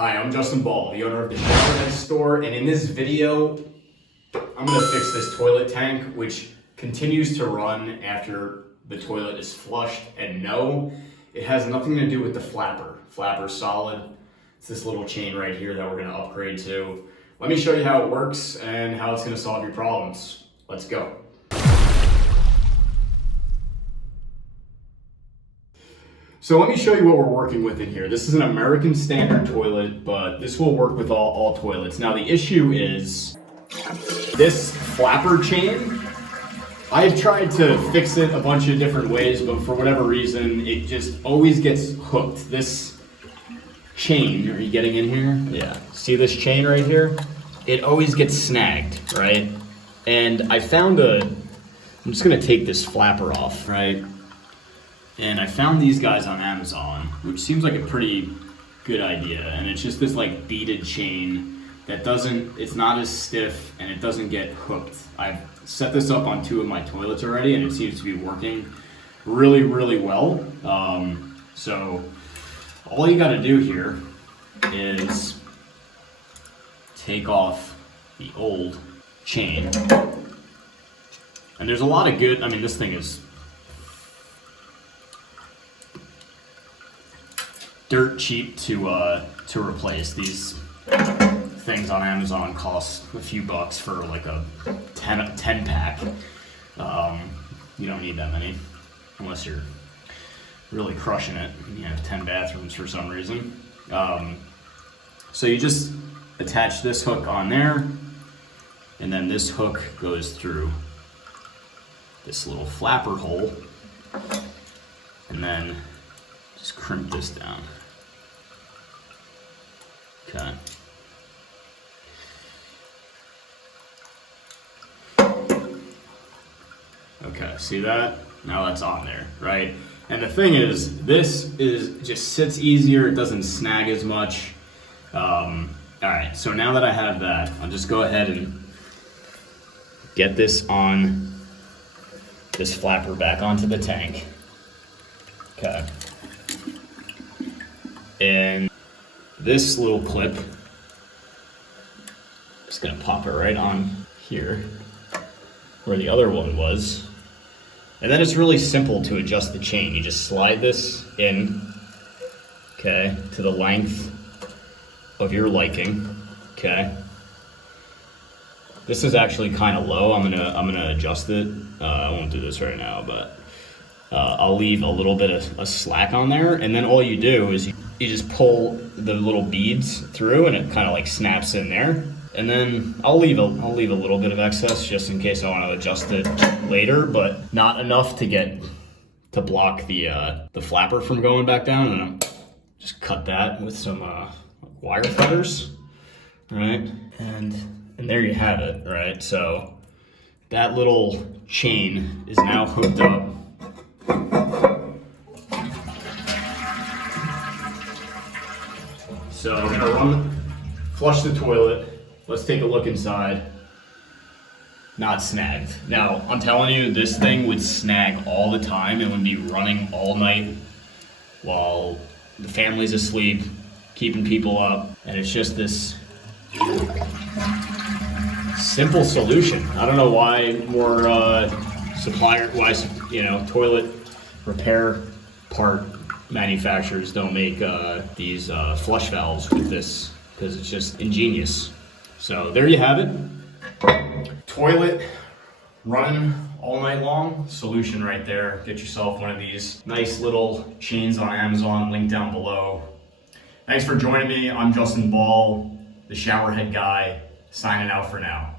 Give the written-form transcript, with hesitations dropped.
Hi, I'm Justin Ball, the owner of the Showerhead store, and in this video, I'm going to fix this toilet tank, which continues to run after the toilet is flushed. And no, it has nothing to do with the flapper. Flapper's solid. It's this little chain right here that we're going to upgrade to. Let me show you how it works and how it's going to solve your problems. Let's go. So let me show you what we're working with in here. This is an American standard toilet, but this will work with all toilets. Now the issue is this flapper chain. I've tried to fix it a bunch of different ways, but for whatever reason, it just always gets hooked. This chain, are you getting in here? Yeah. See this chain right here? It always gets snagged, right? And I found I'm just gonna take this flapper off, right? And I found these guys on Amazon, which seems like a pretty good idea. And it's just this like beaded chain that it's not as stiff and it doesn't get hooked. I've set this up on 2 of my toilets already and it seems to be working really, really well. So all you gotta do here is take off the old chain. And there's a lot of good, this thing is dirt cheap to replace. These things on Amazon cost a few bucks for like a 10 pack. You don't need that many unless you're really crushing it and you have 10 bathrooms for some reason. So you just attach this hook on there, and then this hook goes through this little flapper hole, and then just crimp this down. Okay. Okay, see that? Now that's on there, right? And the thing is, just sits easier, it doesn't snag as much. All right, so now that I have that, I'll just go ahead and get this flapper back onto the tank. Okay. And this little clip, just gonna pop it right on here where the other one was. And then it's really simple to adjust the chain. You just slide this in, okay, to the length of your liking, okay. This is actually kind of low. I'm gonna adjust it. I won't do this right now, but I'll leave a little bit of slack on there, and then all you do is you just pull the little beads through, and it kind of like snaps in there. And then I'll leave a little bit of excess just in case I want to adjust it later, but not enough to block the flapper from going back down. And I'll just cut that with some wire cutters, right? And there you have it, right? So that little chain is now hooked up. So I'm gonna flush the toilet. Let's take a look inside. Not snagged. Now, I'm telling you, this thing would snag all the time. It would be running all night while the family's asleep, keeping people up. And it's just this simple solution. I don't know why more toilet repair part manufacturers don't make these flush valves with this, because it's just ingenious. So there you have it. Toilet running all night long, solution right there. Get yourself one of these nice little chains on Amazon, link down below. Thanks for joining me. I'm Justin Ball, the Showerhead guy, signing out for now.